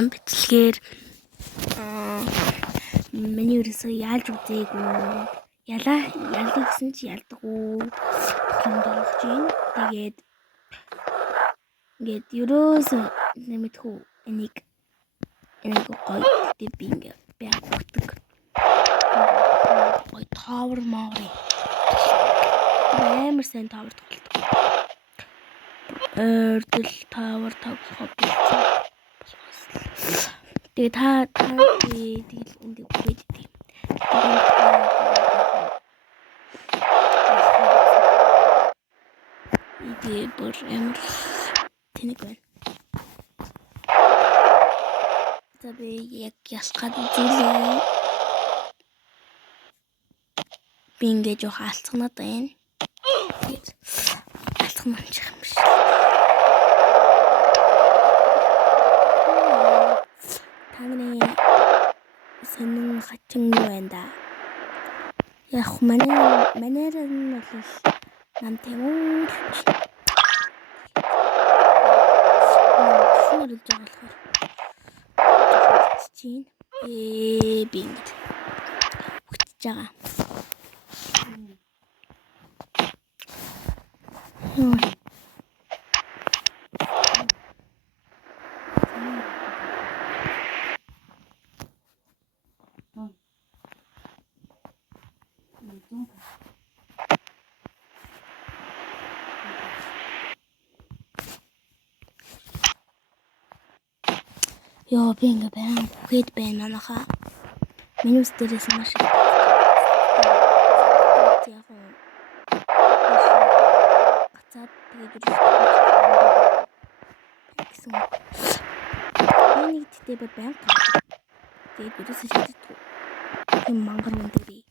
цагаан бичлэгээр миний ерөөсөө яаж үзээгүй. Ялаа гэсэн чи ялдаггүй. Хэмдэлж юм. Тэгээд ингээд ерөөсөө нэмэдхүү энийг гоё гэдэг би ингээд бягдаг. Гоё тоовор маври. Амар сайн тоовор тоглодог. Эрдэл тоовор тоглох болсон. Тэгээд та тэгэл энд үгээд идэв. Тэгээд бүр амар тэнэг байна. Тэбэ яг ясгаад үзүүлээ. Би ингээд жоох алцганаад байна. Алцганаачих юм шиг. Таны сонин хачин байна да. Яг манайр нь бол нам тэмүүлж шинэрж байгаа болохоор чинь би ингэж хүчж байгаа. Яа би ингэ байна. Үгээд байна манайхаа. Менюс дээрээс маш их. Яг гацаад тэгээд гэсэн. Би нэг тэтэ байна. Тэгээд ерөөсөө шийддэг. Тийм мангар мөн дээрээ.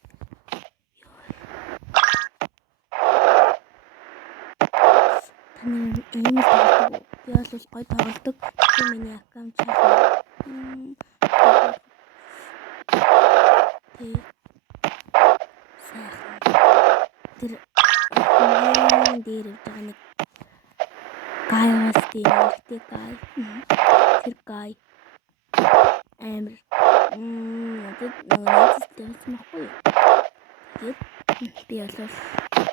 Таны ийм л тоглодог. Би бол гоё тоглодог. Би миний аккаунт чарна. Тэр дээр байгаа нэг гайвас дээр гай. Тэр гай. Амар надад нэг зүйл махгүй. Тэгээд би бол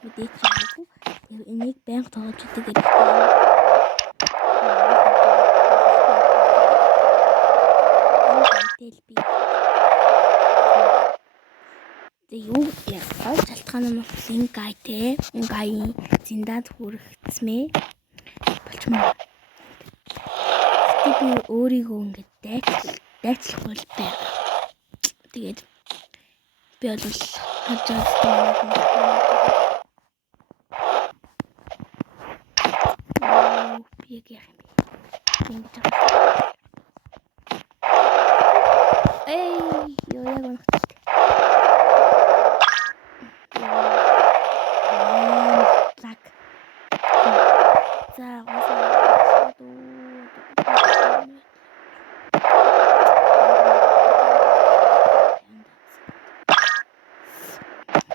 мэдээч байгаагүй. Энийг байнга тоглож идэг гэдэг. Юу яг шалтгаан нь энэ гайтэй. Энэ гайны зиндаанд хүрэгцмээ болчмаа. Би өөрийгөө ингэж дайцлахгүй байна. Тэгээд би бол хажууд би яг юм. Ёо яг онох.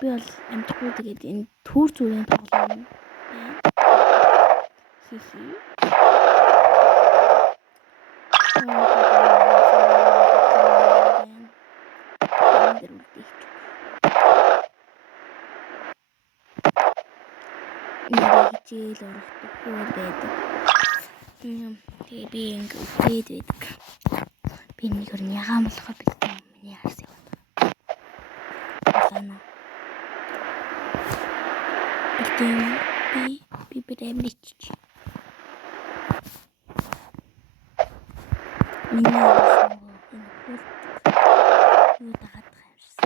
Би бол амтгүй тэгээд энэ төр зүрийн тоглоом байна. Хихи. Хичээл орох хөө байдаг. Тэгээ би ингээд байдаг. Би нэг хөр ягаан болохоо бэлдээ. Миний харс яваад. Алана. Би бэрэмлич. Миний харс юу дагаад байгаа юм шиг.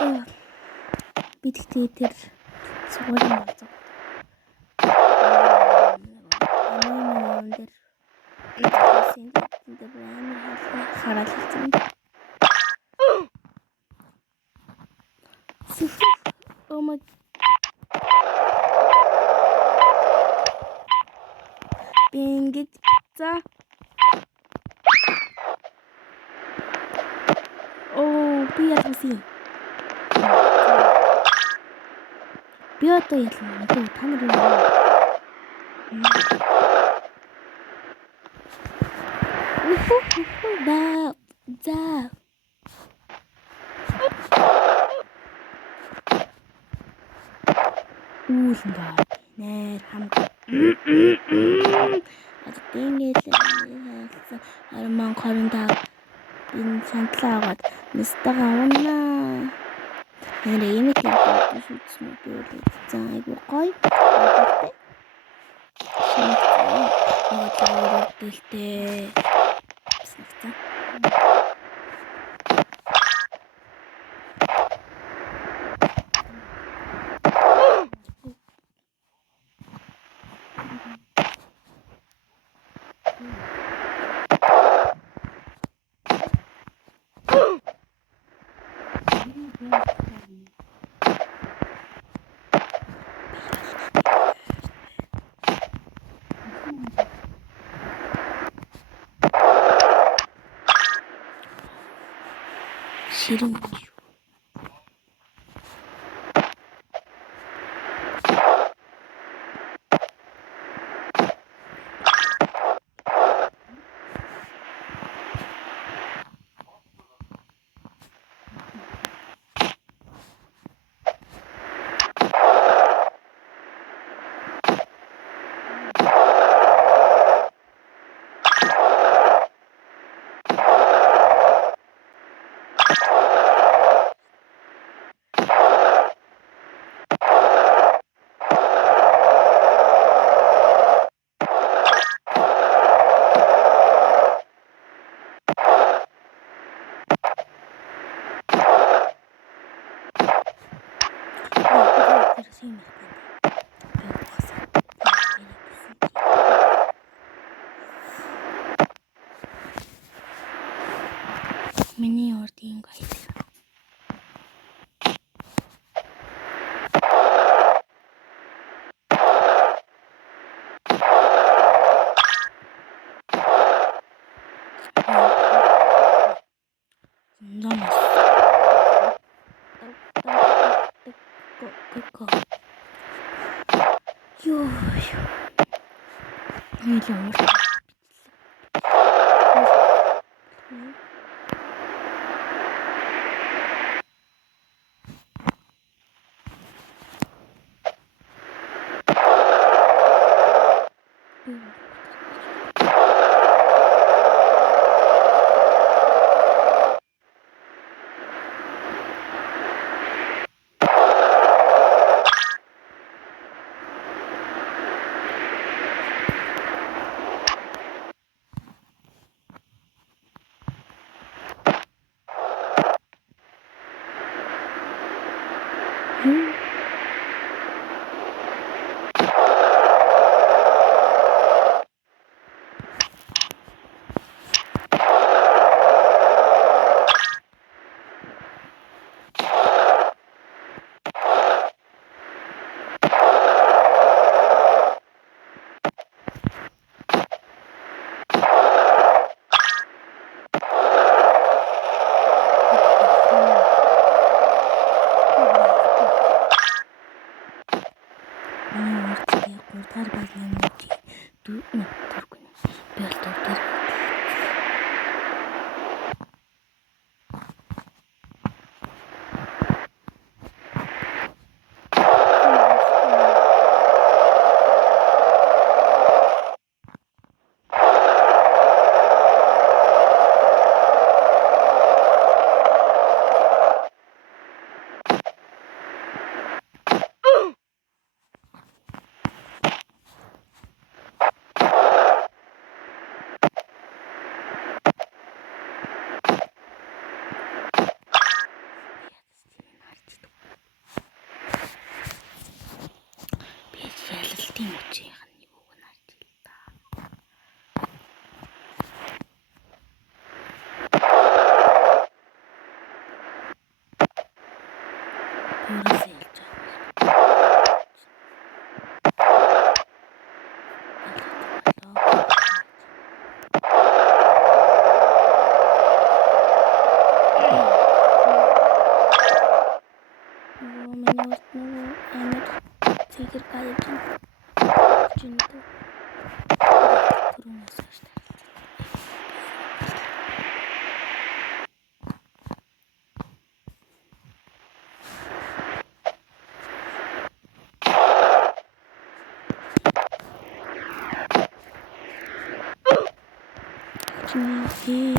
Өнөө би тэр сургуулийн болцоо. Синтэнд амар хараад хэлсэн. Oh my. Бингит за. Би ялгсан. Би одоо ялгсан. Та нар юу? Ба за. Үүлнэ. Нэр хамт. Бингит ялгсан. Арман 25 энэ сандлаа аваад нэстага унаа. Энэ юм их үзсэн би үлдсэн айгу гоё. Дэлтэй. Ширин. Миний ордын гайд. хэрэг авч чинь түрүүнээс хойш чинь